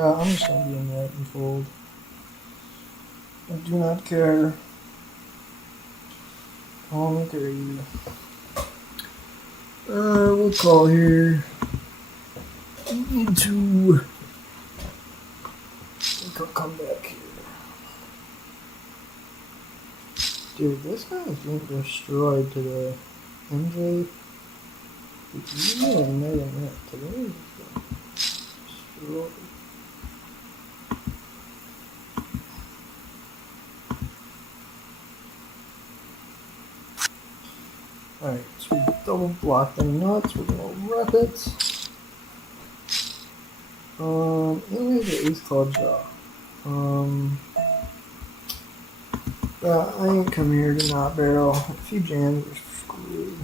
Yeah, I'm just gonna be in that and fold. I do not care. Call me crazy. We'll call here. Need to. I think I'll come back here. Dude, this guy is being destroyed today. MJ, you may have made him that today. Destroyed. Alright, so we double block the nuts. We're gonna rep it. And we have the ace called draw. Yeah, I ain't come here to not barrel. If you jam, you're screwed.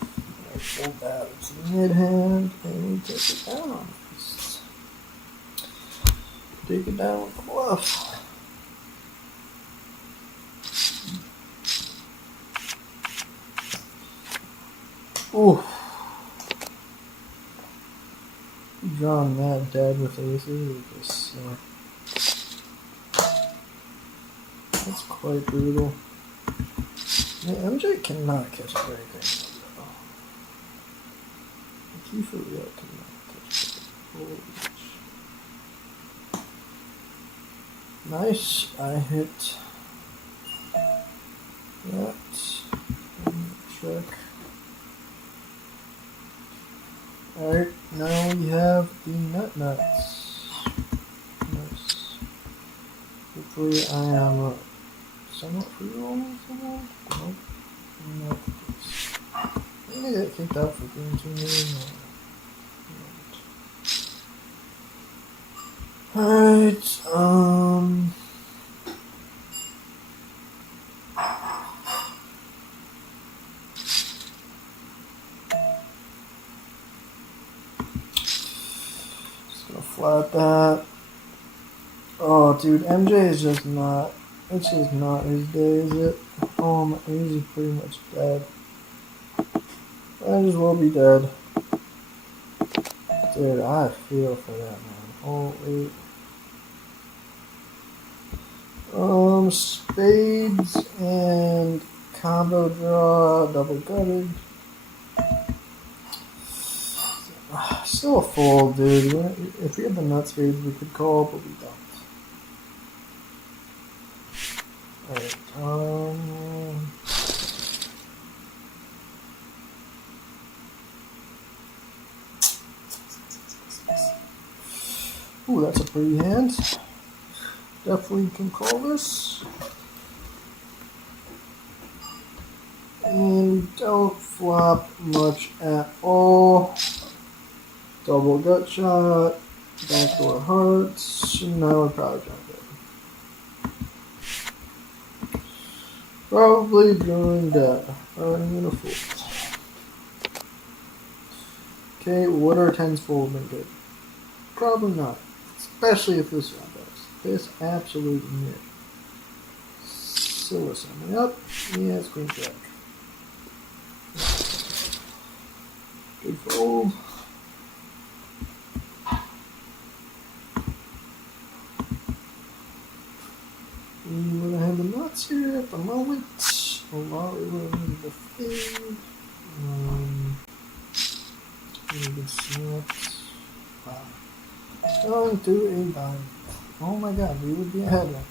I fold that. It's mid hand, and we take it down. Just take it down with bluff. Ooh. Drawing that dead with aces is just that's quite brutal. Man, MJ cannot catch a break right now. Like, he for real cannot catch a break. Holy shit. Nice. I hit that. Check. Alright, now we have the nuts. Nice. Hopefully I am somewhat free rolling somehow. Nope. Nope. I'm gonna get kicked out for being too mean. Alright, just gonna flat that. Oh, dude, MJ is just not. It's just not his day, is it? Oh, my ace is pretty much dead. Might as well be dead. Dude, I feel for that, man. Holy. Spades and combo draw, double gutted. Still a fold, dude. If we had the nut spades, we could call, but we don't. Alright, ooh, that's a pretty hand. Definitely can call this. And we don't flop much at all. Double gut shot, backdoor hearts, and now we're probably trying to probably going dead. I'm gonna fold. Okay, would our tens fold been good? Probably not. Especially if this one does. This absolute nit. So summing up. Yeah, it's queen jack. Good fold. We would have the nuts here at the moment. A lot of the fade. Good snaps. Wow. Going to a diamond. Oh my god, we would be ahead right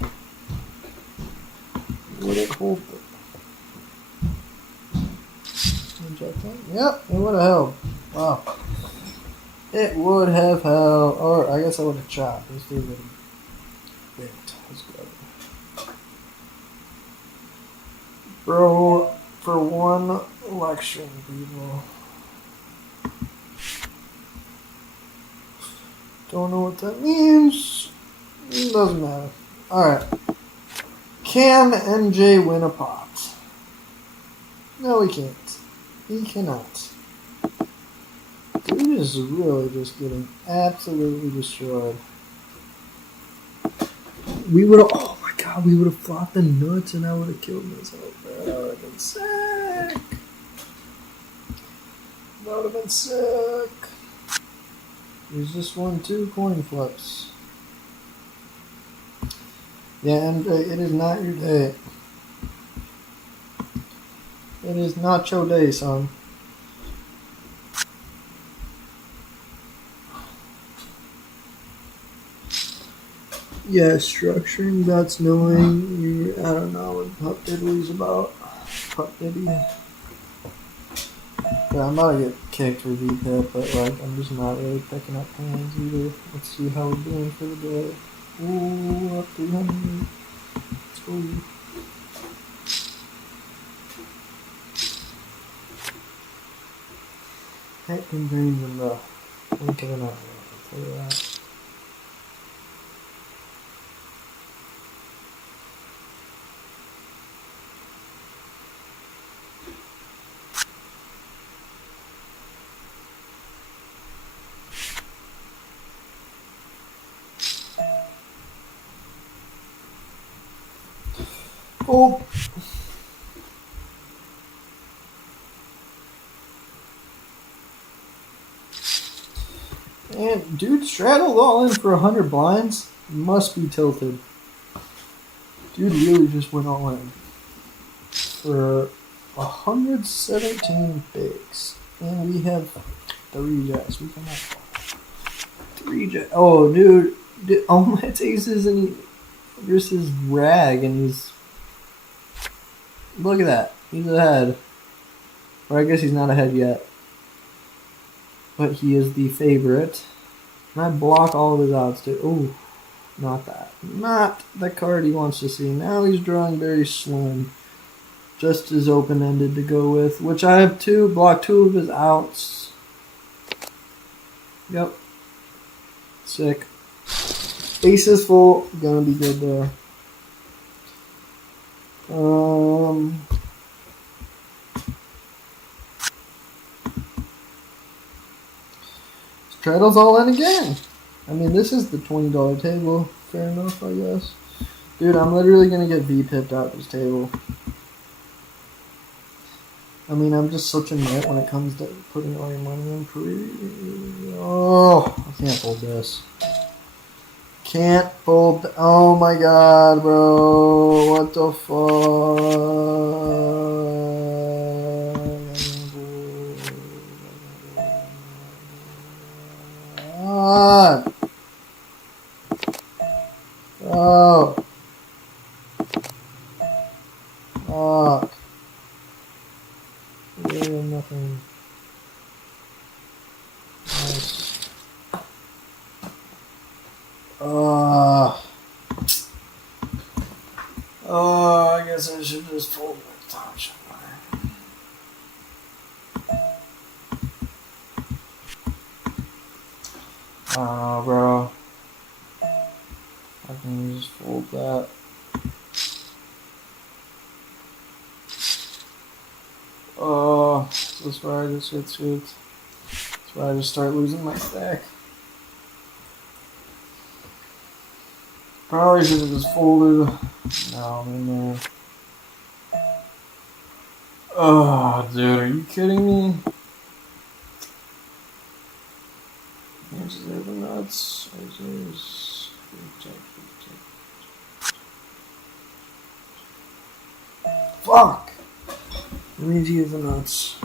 now. Would it hold it? Yep, it would have held. Wow. It would have held. Or I guess I would have chopped. This dude would have bit. Let's go. Bro, for one election, people. Don't know what that means. It doesn't matter. Alright. Can MJ win a pot? No, he can't. He cannot. Dude is really just getting absolutely destroyed. We would have, oh my god, we would have flopped the nuts and I would have killed myself. That would have been sick. That would have been sick. Is this one 2 coin flips? Yeah, MJ, it is not your day. It is not your day, son. Yeah, structuring, that's knowing you. I don't know what Pup Diddly's about. Pup Diddy. Yeah, I'm about to get kicked for VPIP, but like, I'm just not really picking up hands either. Let's see how we're doing for the day. Ooh, up 300. Let's go. Can't convene in the link of the night. I'll tell you that. Oh! And dude straddled all in for 100 blinds. Must be tilted. Dude really just went all in for 117 bigs. And we have 3 jacks. We can have 3 jacks. Oh, dude. All my takes is and there's his rag and he's. Look at that. He's ahead. Or I guess he's not ahead yet. But he is the favorite. And I block all of his odds too. Ooh. Not that. Not the card he wants to see. Now he's drawing very slim. Just as open-ended to go with. Which I have 2. Block 2 of his outs. Yep. Sick. Ace is full. Gonna be good there. Straddle's all in again. I mean, this is the $20 table. Fair enough, I guess. Dude, I'm literally going to get V-pipped out this table. I mean, I'm just such a nit when it comes to putting all your money in. Oh, I can't fold this. Can't fold. Oh my god, bro. What the fuck? God. Oh. Fuck. Really nothing. Nice. I guess I should just fold my top shot. Bro. I can just fold that. Oh, that's where I just get scooped. That's where I just start losing my stack. Probably should have just folded. No, man. Oh, dude, are you kidding me? Here's the nuts. Here's fuck! It means he has the nuts.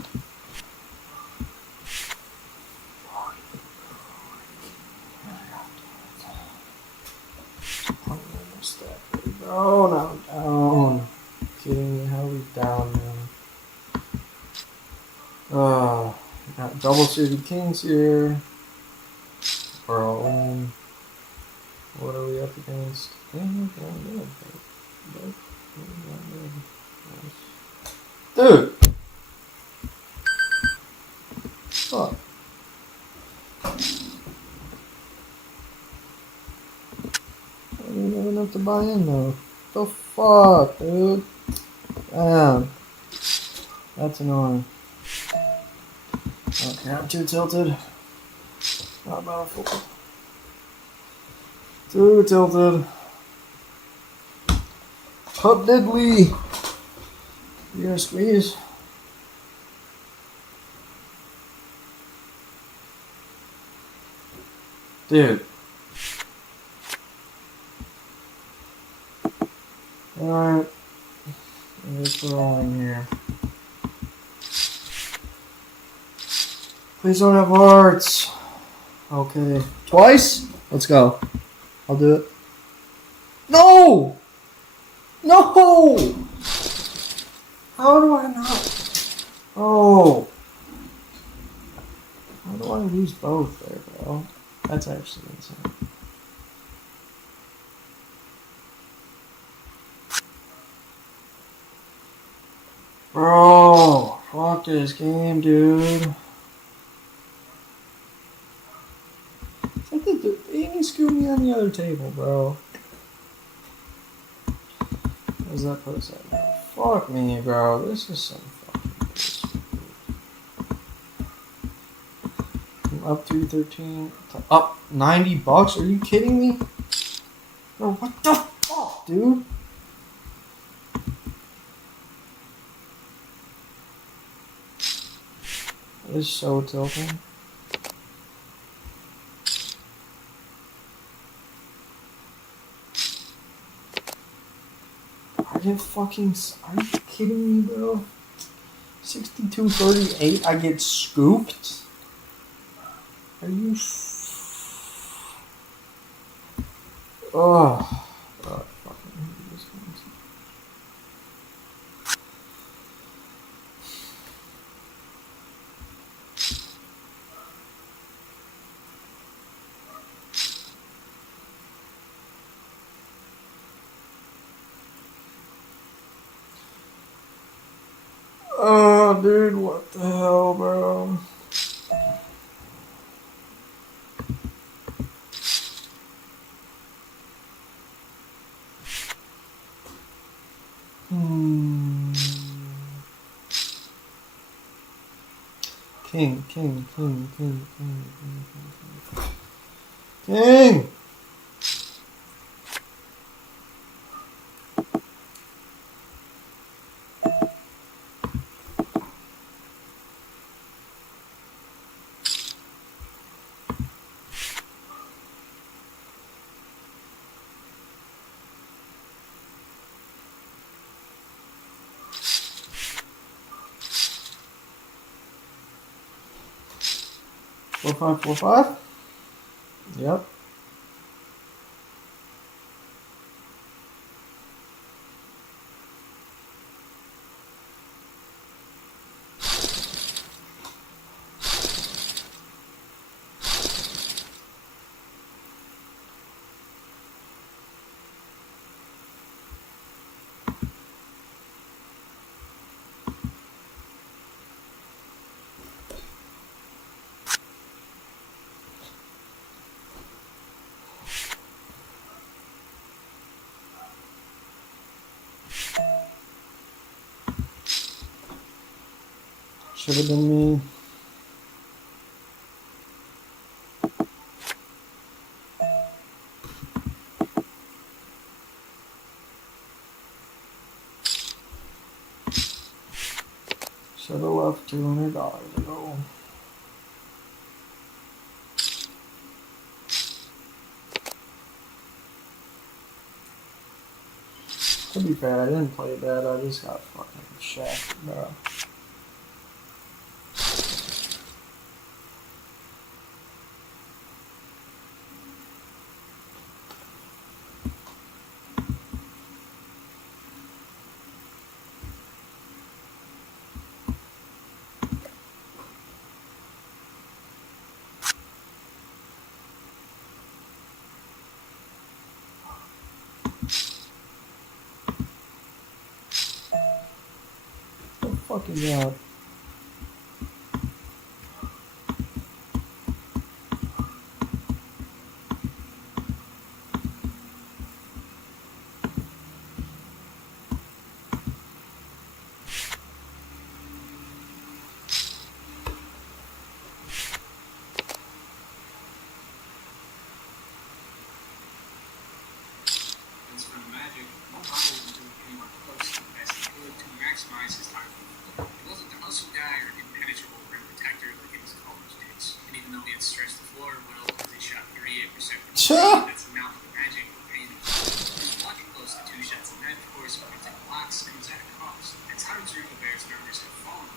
Oh, no, down. Kidding me? How are we down, man? Got double suited kings here. We're all in. What are we up against? Dude! Fuck. I didn't have enough to buy in though. The fuck, dude? Damn. That's annoying. Okay, I'm too tilted. Not powerful. Too tilted. Pup Diddly. You gonna squeeze? Dude. Alright. It's rolling here. Please don't have hearts. Okay. Twice? Let's go. I'll do it. No! No! How do I not? Oh. How do I lose both there, bro? That's actually insane. Bro, fuck this game, dude. It's like they scooped me on the other table, bro. Where's that put us at now? Fuck me, bro. This is some fucking bullshit. I'm up 313. Up $90? Are you kidding me? Bro, what the fuck, dude? It is so tilting. I get fucking. Are you kidding me, bro? 62.38. I get scooped. Are you? Oh, God, fucking hate this one. Oh, dude, what the hell, bro? King. Four, five? Yep. Should have been me. Should have left $200 ago. To be fair, I didn't play bad. I just got fucking shafted, bro. What the fuck is that? for the Magic, Mo Bamba wasn't doing anyone close to the best he could to maximize his time. He wasn't the hustle guy or impenetrable rim protector like in his college days. And even though he had stretched the floor well as he shot 38% from three, that's not what the Magic were paying him. He was blocking close to 2 shots a night, of course, but he took blocks and was at a cost. At times, Rudy Gobert's numbers had fallen,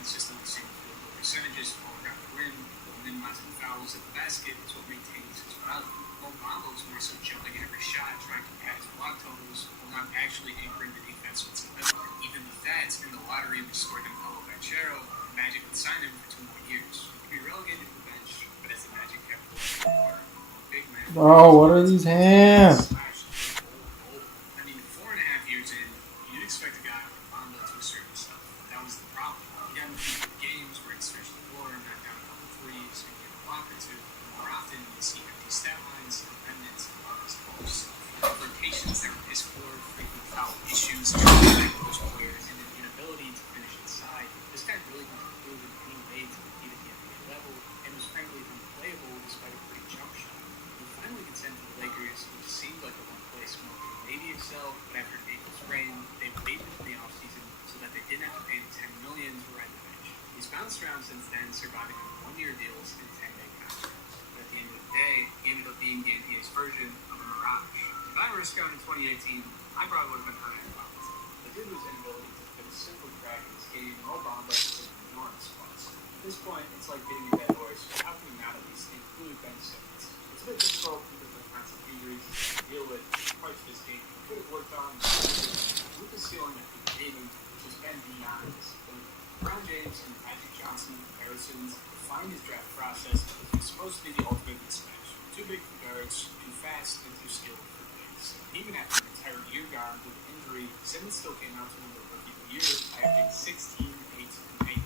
consistently seeing field goal percentages fall around the rim, while minimizing fouls at the basket is what maintains his value. Mo Bamba was more so jumping every shot, trying to pad his block totals, while not actually anchoring the defense whatsoever. Even with that, in the lottery we scored him Paulo Banchero, the Magic would sign him for 2 more years. He'd be relegated to the bench, but as the Magic kept pulling apart, big man. Oh, what are these hands? I mean, 4.5 years in, you'd expect a guy like Bamba to assert himself. That was the problem. He got into games where he'd stretch the floor, knock down a couple threes, and get a block or two. More often, you'd see empty stat lines and remnants of his college self. Rotations that were piss poor, frequent foul issues, trying to push players, and an inability to finish inside. This guy really didn't improve in any way to compete at the NBA level, and was frankly unplayable despite a pretty jump shot. He finally gets sent to the Lakers, which seemed like the one place Mo could maybe excel, but after an ankle sprain, they waited for the offseason so that they didn't have to pay him $10 million to ride the bench. He's bounced around since then, surviving on 1-year deals and 10-day contracts. But at the end of the day, he ended up being the NBA's version of a mirage. If I were a scout in 2018, I probably would have been high on Bamba. But due to his inability to fit a simple crack in his game, Mo Bamba is in enormous spots. At this point, it's like getting a dead horse. How can you not at least include Ben Simmons? It's a bit difficult because of the defensive injuries to deal with. Parts of his game he could have worked on. With the ceiling at the Hayden, which has been beyond disability. Brown James and Magic Johnson comparisons defined his draft process because he was supposed to be the ultimate mismatch. Too big for guards, too fast, and too skilled for bigs. Even after an entire year gone due to injury, Simmons still came out to win the Rookie of the Year, averaging 16, 8, and 8.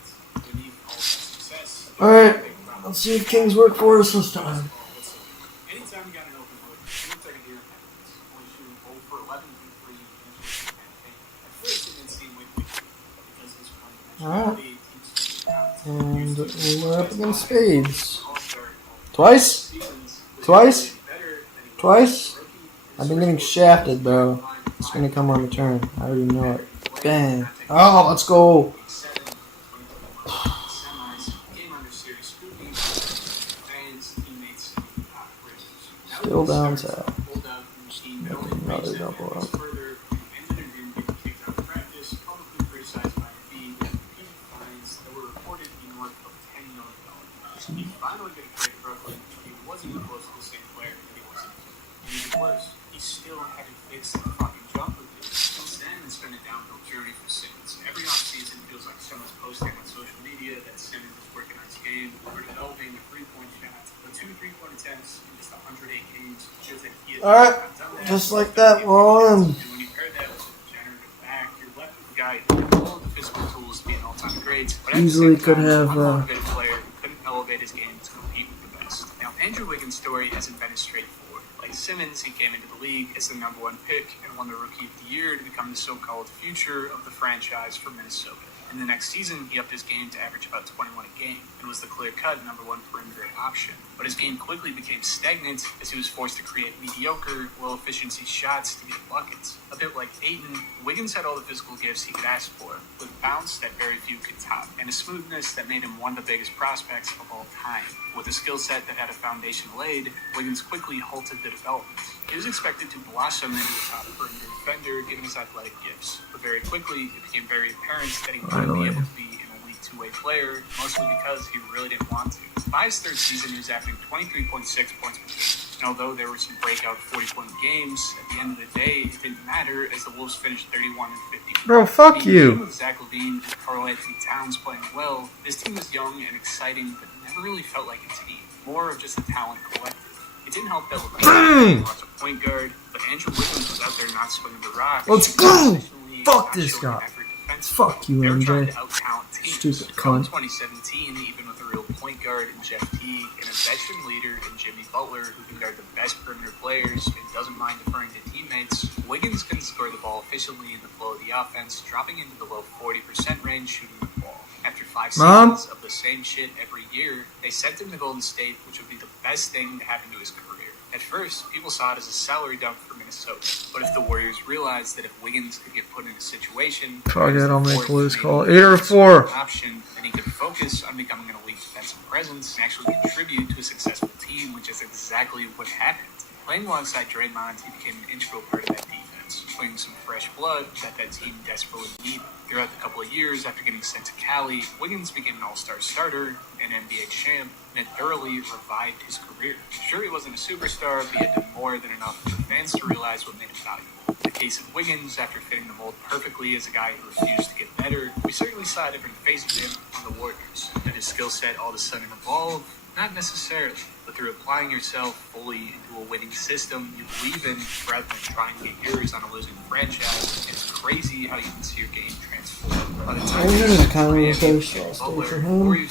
Beneath all of that success. Alright, let's see if Kings work for us this time. Anytime he got an open look, he looked like a deer in headlights. Only shooting 0 for 11 from 3 and at first it didn't seem like because his one-dimensionality and we're up against spades. Twice? Twice? Twice? I've been getting shafted, bro. It's gonna come on the turn. I already know it. Bang. Oh, let's go. Still down south. Another double up. He finally got traded to Brooklyn. He wasn't close to the same player that he was. And even worse, he still hadn't fixed the fucking jumper. Since then, it's been a downhill journey for Simmons. Every offseason feels like someone's posting on social media that Simmons is working on his game, or developing a 3-point shot. The 2 3-point attempts in just 108 games shows that he has Alright, just like that one. And when you pair that with a degenerative back, you're left with a guy who has all of the physical tools to be an all-time great, but easily could have player who couldn't elevate his game to compete with the best. Now, Andrew Wiggins' story hasn't been as straightforward. Like Simmons, he came into the league as the number 1 pick and won the Rookie of the Year to become the so-called future of the franchise for Minnesota. In the next season, he upped his game to average about 21 a game and was the clear-cut number 1 perimeter option. But his game quickly became stagnant as he was forced to create mediocre, low-efficiency shots to get buckets. A bit like Ayton, Wiggins had all the physical gifts he could ask for, with bounce that very few could top, and a smoothness that made him one of the biggest prospects of all time. With a skill set that had a foundation laid, Wiggins quickly halted the development. He was expected to blossom into a top perimeter defender given his athletic gifts, but very quickly it became very apparent that he wouldn't be able to be an elite 2-way player, mostly because he really didn't want to. By his third season, he was averaging 23.6 points per game. And although there were some breakout 40-point games, at the end of the day, it didn't matter as the Wolves finished 31 and 50. Bro, fuck you. With Zach LaVine and Karl Anthony Towns playing well, this team was young and exciting, but never really felt like a team. More of just a talent collective. It didn't help that LaVine was a point guard, but Andrew Wiggins was out there not swinging the rock. Let's go! Fuck this guy. Fuck you, they were MJ. trying to out-talent teams. Stupid From cunt. 2017, even with a real point guard in Jeff Teague and a veteran leader in Jimmy Butler who can guard the best perimeter players and doesn't mind deferring to teammates, Wiggins couldn't score the ball efficiently in the flow of the offense, dropping into the low 40% range shooting the ball. After 5 seasons of the same shit every year, they sent him to Golden State, which would be the best thing to happen to his career. At first, people saw it as a salary dump for Minnesota, but if the Warriors realized that if Wiggins could get put in a situation, fuck it, I'll make Blues call 8 or 4 option, then he could focus on becoming an elite defensive presence and actually contribute to a successful team, which is exactly what happened. Playing alongside Draymond, he became an integral part of that defense, playing some fresh blood that team desperately needed. Throughout the couple of years after getting sent to Cali, Wiggins became an all-star starter, an NBA champ, and had thoroughly revived his career. Sure, he wasn't a superstar, but he had done more than enough for fans to realize what made him valuable. In the case of Wiggins, after fitting the mold perfectly as a guy who refused to get better, we certainly saw a different face of him on the Warriors. Did his skill set all of a sudden evolve? Not necessarily, but through applying yourself fully into a winning system you believe in rather than trying to get yours on a losing franchise, it's crazy how you can see your game transform. By the time Warriors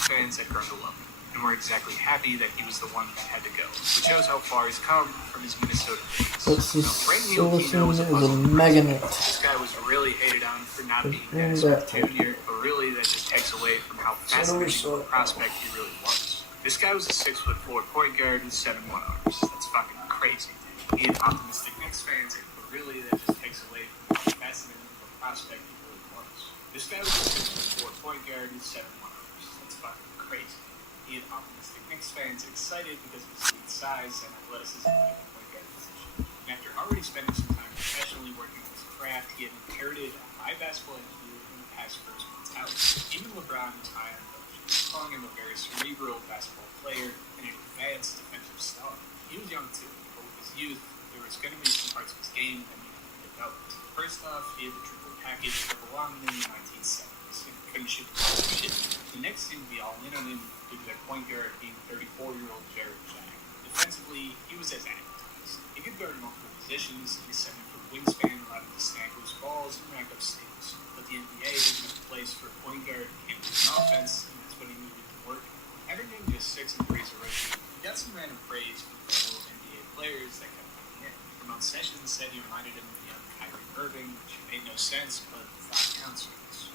fans had grown to love him, and were exactly happy that he was the one that had to go, which shows how far he's come from his Minnesota days. Let's just still assume it was a magnet. This guy was really hated on for not being Dennis Smith Jr., but really that just takes away from how fascinating a prospect he really was. This guy was a 6'4" point guard with 7'1" arms. That's fucking crazy. He had optimistic Knicks fans, but really that just takes away from how fascinating of a prospect he really was. This guy was a 6'4" point guard with 7'1" arms. That's fucking crazy. He had optimistic Knicks fans excited because of his elite size and athleticism at the point guard position. And after already spending some time professionally working on his craft, he had inherited a high basketball IQ and a pass first mentality. Even LeBron was high on calling him a very cerebral basketball player and an advanced defensive star. He was young too, but with his youth, there was going to be some parts of his game that needed to be developed. First off, he had the triple package that belonged in the 1970s and couldn't shoot shit. The Knicks seemed to be all in on him due to their point guard being 34-year-old Jared Jack. Defensively, he was as advertised. He could guard multiple positions, and his 7-foot wingspan allowed him to snag loose balls and rack up steals. But the NBA wasn't a place for a point guard who came with an offense, what he needed to work. Averaging just 6 and 3 as a rookie, he got some random praise from fellow NBA players that kept coming in. Ramon Sessions said he reminded him of the young Kyrie Irving, which made no sense, but thought counts.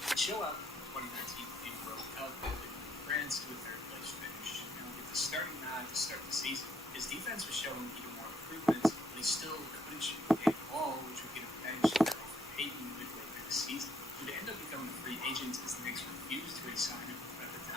He'd show up in 2019 FIBA World Cup with France to a third-place finish, and would get the starting nod to start the season. His defense was showing even more improvement, but he still couldn't shoot the ball, which would get him benched for Peyton midway through the season. He would end up becoming a free agent as the Knicks refused to re-sign him.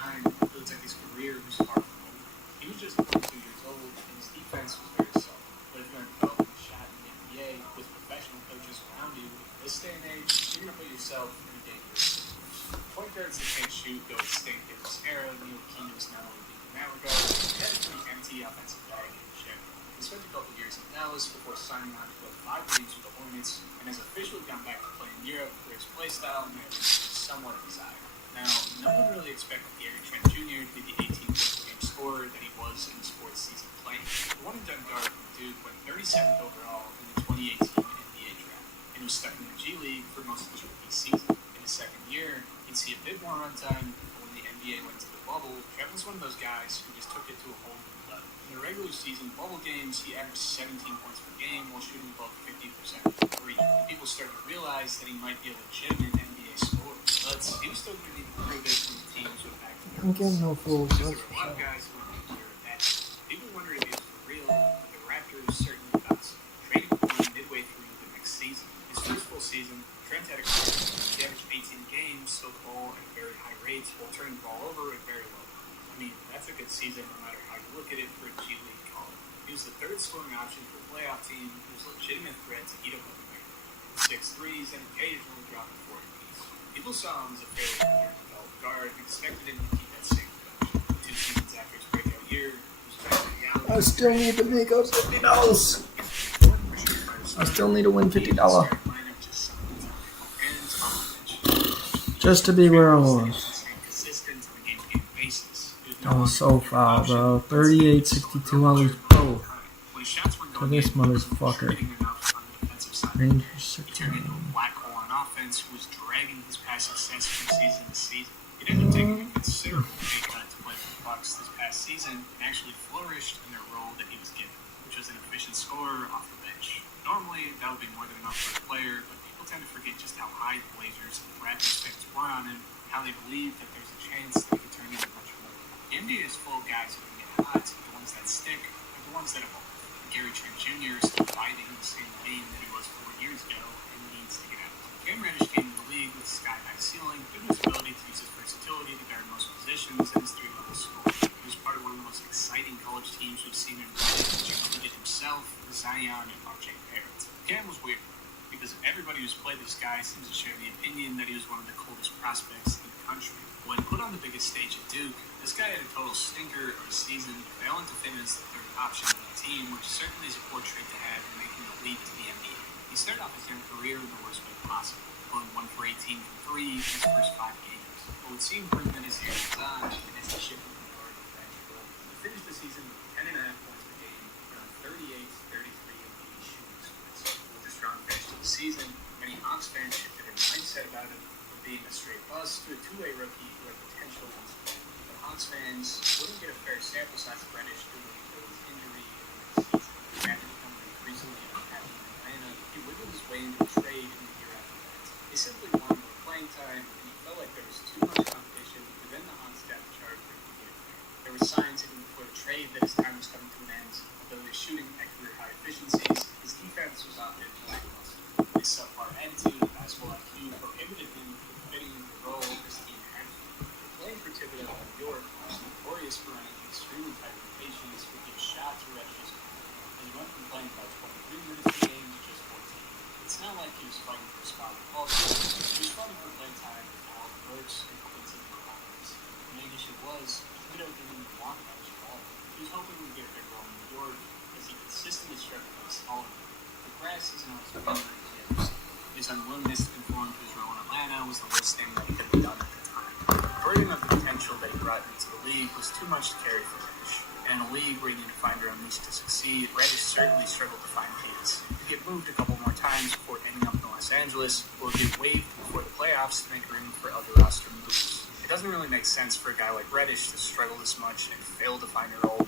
It looked like his career was far from over. He was just 22 years old, and his defense was very solid. But if you're going to develop a shot in the NBA with professional coaches around you, in this day and age, you're going to put yourself in a dangerous situation. Point guards that can't shoot go extinct in this era. Neil King was not only weak in that regard, he had a pretty empty offensive bag in general. He spent a couple years in Dallas before signing on to play 5 games with the Hornets, and has officially gone back to play in Europe, where his play style may have been somewhat desired. Now, no one really expected Gary Trent Jr. to be the 18-point-per-game scorer that he was in the sports season playing. The one-and-done guard from Duke went 37th overall in the 2018 NBA draft, and was stuck in the G League for most of his rookie season. In his second year, he'd see a bit more runtime, but when the NBA went to the bubble, Trent was one of those guys who just took it to a whole new level. In the regular season bubble games, he averaged 17 points per game while shooting above 50% from 3. And people started to realize that he might be a legitimate NBA scorer. But he was still going to need to prove it when the teams went back to I'm getting no full. because there were a lot of guys who wanted to clear that. People wondered if he was for real, but the Raptors certainly thought so. Trading for him midway through the next season. His first full season, Trent had a career. He averaged 18 games, stole the ball at a very high rate, while turning the ball over at very low. I mean, that's a good season no matter how you look at it for a G League call. He was the third scoring option for a playoff team. He was a legitimate threat to eat up with America. 6 threes and occasionally dropping 40 piece. People saw him as a fairly underdeveloped guard and expected him to keep that same production. 2 seasons after his breakout year, he was back to reality. I still need to make up $50. I still need to win $50. Just to be where I was. I was so foul, bro. 38-62, I lose both. To this motherfucker. Rangers 16. Black hole on offense who was dragging his past success from season to season. He ended up taking a considerable pay cut to play for the Bucks this past season and actually flourished in their role that he was given, which was an efficient scorer off the bench. Normally, that would be more than enough for a player, but people tend to forget just how high the Blazers and Raptors fans were on him, how they believed that there's a chance that he could turn into much more. The NBA is full of guys who can get hot, the ones that stick, and the ones that evolve. Gary Trent Jr. is still fighting in the same lane that he was 4 years ago and needs to get out. Cam Reddish came to the league with a sky-high ceiling, given his ability to use his versatility to guard most positions and his three-level scoring. He was part of one of the most exciting college teams we've seen in Reddit, which included himself, Zion, and RJ Barrett. Cam was weird, because everybody who's played this guy seems to share the opinion that he was one of the coldest prospects in the country. When put on the biggest stage at Duke, this guy had a total stinker of a season, failing to finish the third option on the team, which certainly is a poor trait to have in making the leap to the NBA. He started off his young career in the worst way possible, going 1 for 18 from 3 in his first 5 games. But what seemed improvement as the year goes on is the shift in the majority of bench role. He finished the season with 10.5 points per game, around 38, 33, and 80 shooting splits. With a strong finish to the season, many Hawks fans shifted their mindset about him from being a straight bust to a two-way rookie who had potential once again. But Hawks fans wouldn't get a fair sample size of Reddish due to his injury in the season. After becoming increasingly unhappy in Atlanta, he wiggled his way into a trade in the year after that. He simply wanted more playing time, and he felt like there was too much competition within the Hawks depth chart for him to get there. There were signs even before the trade that his time was coming to an end, although his shooting at career high efficiencies, his defense was often lackluster. His subpar attitude and basketball IQ prohibited him from fitting into the role his team had. Playing for Thibodeau in New York, he was notorious for running extremely tight rotations with his shot to Reddish's and he went from playing about 23 minutes per game to just 14. It's not like he was fighting for a spot in all games. He was fighting for playing time with Al Burks and Quincy Collins. The main issue was, Thibodeau didn't even want Reddish at all. He was hoping he would get a big role in New York as he consistently struggled against all of them. The grass isn't always greener as he ever seen. His unwillingness to conform to his role in Atlanta was the worst thing that he could have done at the time. The burden of the potential that he brought into the league was too much to carry for Reddish. And in a league where you need to find your unleash to succeed, Reddish certainly struggled to find his. He'd get moved a couple more times before ending up in Los Angeles, or get waived before the playoffs to make room for other roster moves. It doesn't really make sense for a guy like Reddish to struggle this much and fail to find a role.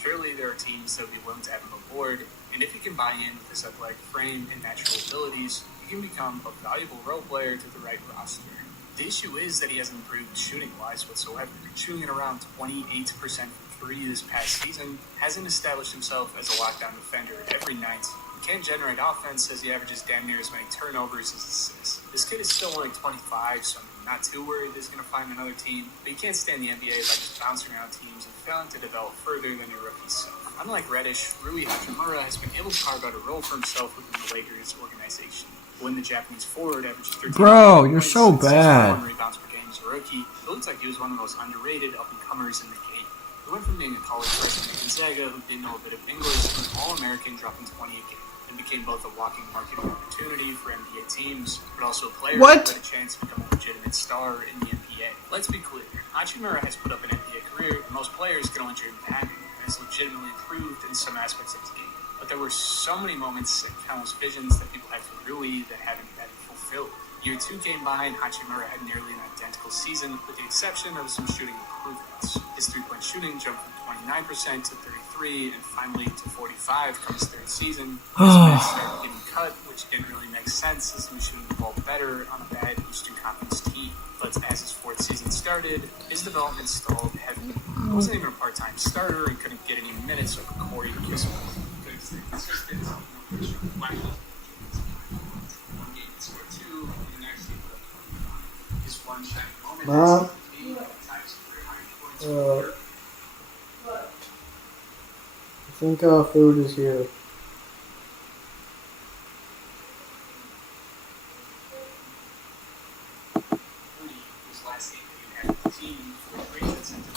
Surely there are teams that would be willing to have him aboard, and if he can buy in with his athletic frame and natural abilities, he can become a valuable role player to the right roster. The issue is that he hasn't improved shooting-wise whatsoever. Shooting at around 28% from 3 this past season, hasn't established himself as a lockdown defender every night. He can't generate offense as he averages damn near as many turnovers as assists. This kid is still only 25, so I'm not too worried he's going to find another team, but you can't stay in the NBA by just bouncing around teams and failing to develop further than your rookie self. Unlike Reddish, Rui Hachimura has been able to carve out a role for himself within the Lakers organization. When the Japanese forward averaged 13 Bro, you're so bad. rebounds per game as a rookie, it looks like he was one of the most underrated up-and-comers in the game. He went from being a college freshman at Gonzaga who didn't know a bit of English to an All-American dropping 20 a game, and became both a walking marketing opportunity for NBA teams, but also a player who had a chance to become a legitimate star in the NBA. Let's be clear, Hachimura has put up an NBA career that most players can only dream of having, and has legitimately improved in some aspects of his game. But there were so many moments and countless visions that people had for Rui that haven't been fulfilled. Year 2 came by and Hachimura had nearly an identical season, with the exception of some shooting improvements. His three-point shooting jumped from 29% to 33% and finally to 45% from his third season. His minutes started getting cut, which didn't really make sense as he was shooting the ball better on a bad Eastern Conference team. But as his fourth season started, his development stalled heavily. He wasn't even a part-time starter and couldn't get any minutes over Corey Kispert. Consistent, one game scored 2, and the next game put up 25. His one shining moment ties career high points. I think our food is here. His last game that he had with the team before he traded sent him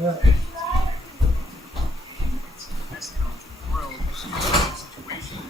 Yeah. best talent in the world situation.